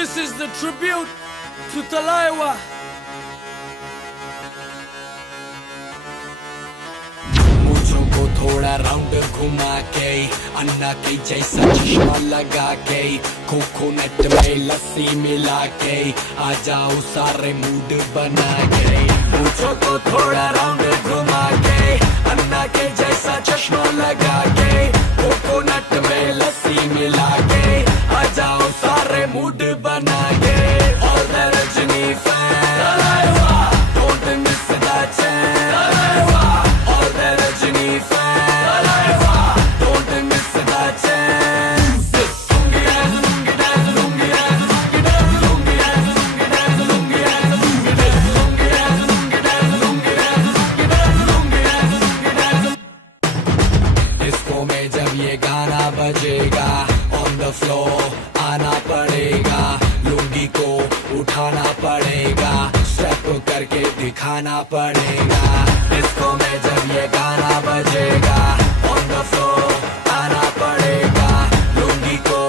This is the tribute to Talaiwa. मुझों को थोड़ा round घुमा के अन्ना के जैसा चश्मा लगा के कोकोनट में लस्सी मिला के आ जाओ सारे मूड बना के। मुझों को थोड़ा राउंड घुमा के अन्ना के जैसा चश्मा लगा के कोकोनट में लस्सी मिला के आ जाओ सारे मूड बना के। All the Rajini fans, don't miss that chance. All the Rajini fans, don't miss that chance. Lungi dance, lungi dance, lungi dance, lungi dance, lungi dance, lungi dance, lungi dance, lungi dance, lungi dance, lungi dance, lungi dance, lungi dance, lungi dance. Disco में जब ये गाना बजेगा on the floor आना पड़ेगा, लुंगी को उठाना पड़ेगा, स्टेप करके दिखाना पड़ेगा। डिस्को में जब ये गाना बजेगा on the floor आना पड़ेगा, लुंगी को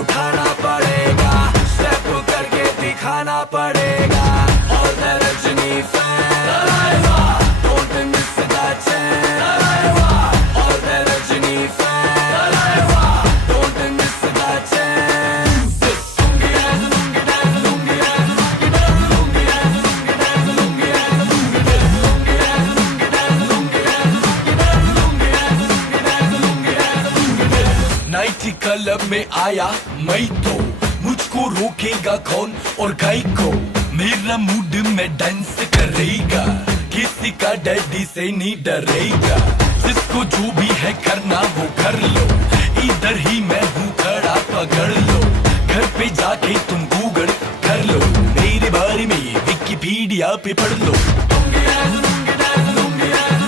उठाना पड़ेगा, स्टेप करके दिखाना पड़ेगा। All the Rajini fans, don't miss that chance. All the Rajini fans, don't miss that chance. Lungi dance, lungi dance, lungi dance, lungi dance, lungi dance, lungi dance, lungi dance, lungi dance, lungi dance, lungi dance, lungi dance, lungi dance, lungi dance, lungi dance. Nighty club में आया मैं तो मुझको रोकेगा कौन और गाय को। मेरा मूड में डांस करेगा, किसी का डैडी से नहीं डरेगा। जिसको जो भी है करना वो कर लो, इधर ही मैं हूँ खड़ा पकड़ लो। घर पे जाके तुम गूगल कर लो, मेरे बारे में विकिपीडिया पे पढ़ लो। Lungi dance, lungi dance, lungi dance,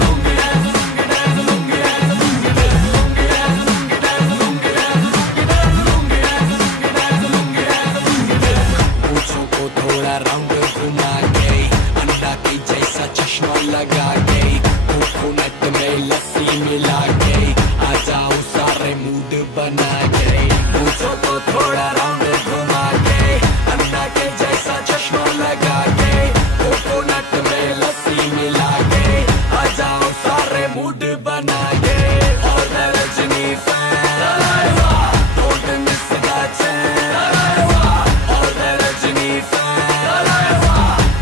lungi dance, lungi dance, lungi dance, lungi dance, lungi dance, lungi dance, lungi dance, lungi dance, lungi dance, lungi dance, lungi dance, lungi dance। पूछो को थोड़ा राउंड घुमा के अंडा के जैसा चश्मा लगा के कोकोनट में लस्सी मिला के आ जाओ सारे मूड बना के। पूछो को थोड़ा राउंड घुमा के अंडा के जैसा चश्मा लगा के कोकोनट में लस्सी मिला के आ जाओ सारे मूड बना के। All the Rajini fans, don't miss that chance. All the Rajini fans,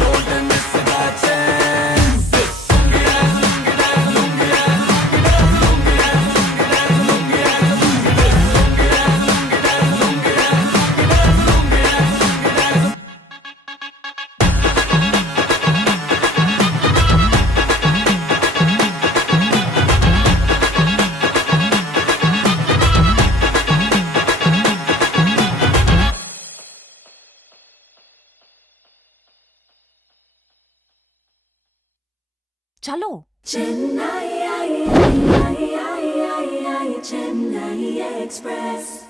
don't miss that chance. Lungi dance, lungi dance, lungi dance, lungi dance, lungi dance, lungi dance, lungi dance, lungi dance, lungi dance, lungi dance, lungi dance, lungi dance, lungi dance, lungi dance। चलो Chennai Express.